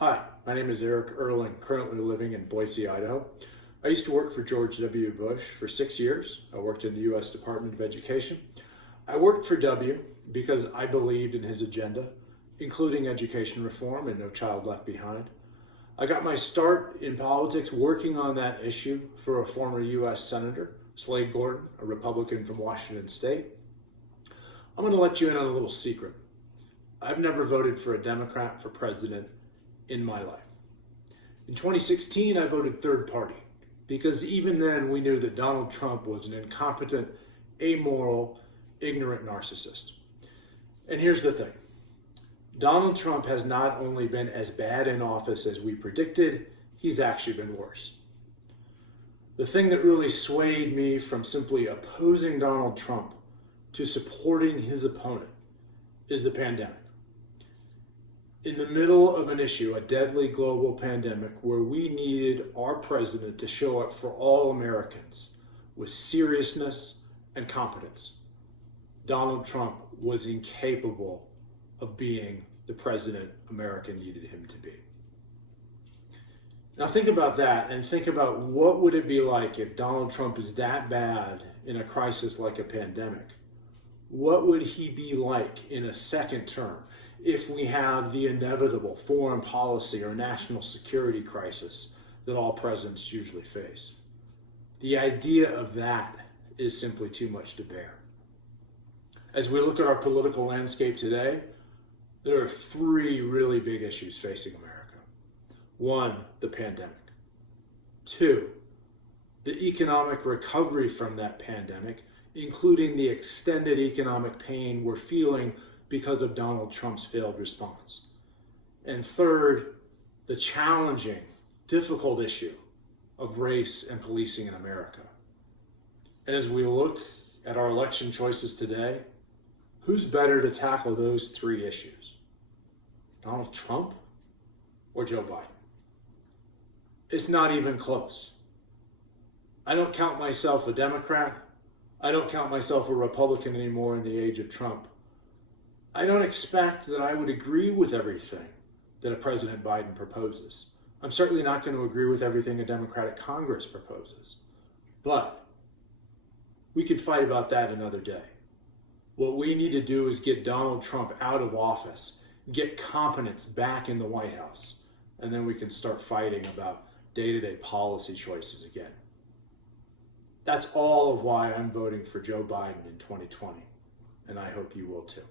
Hi, my name is Earling, currently living in Boise, Idaho. I used to work for George W. Bush for 6 years. I worked in the U.S. Department of Education. I worked for W because I believed in his agenda, including education reform and No Child Left Behind. I got my start in politics working on that issue for a former U.S. Senator, Slade Gorton, a Republican from Washington State. I'm going to let you in on a little secret. I've never voted for a Democrat for president in my life. In 2016, I voted third party because even then we knew that Donald Trump was an incompetent, amoral, ignorant narcissist. And here's the thing. Donald Trump has not only been as bad in office as we predicted, he's actually been worse. The thing that really swayed me from simply opposing Donald Trump to supporting his opponent is the pandemic. In the middle of an issue, a deadly global pandemic, where we needed our president to show up for all Americans with seriousness and competence, Donald Trump was incapable of being the president America needed him to be. Now think about that and think about what would it be like if Donald Trump is that bad in a crisis like a pandemic. What would he be like in a second term if we have the inevitable foreign policy or national security crisis that all presidents usually face? The idea of that is simply too much to bear. As we look at our political landscape today, there are three really big issues facing America. One, the pandemic. Two, the economic recovery from that pandemic, including the extended economic pain we're feeling because of Donald Trump's failed response. And third, the challenging, difficult issue of race and policing in America. And as we look at our election choices today, who's better to tackle those three issues? Donald Trump or Joe Biden? It's not even close. I don't count myself a Democrat. I don't count myself a Republican anymore in the age of Trump. I don't expect that I would agree with everything that President Biden proposes. I'm certainly not going to agree with everything a Democratic Congress proposes. But we could fight about that another day. What we need to do is get Donald Trump out of office, get competence back in the White House, and then we can start fighting about day-to-day policy choices again. That's all of why I'm voting for Joe Biden in 2020, and I hope you will too.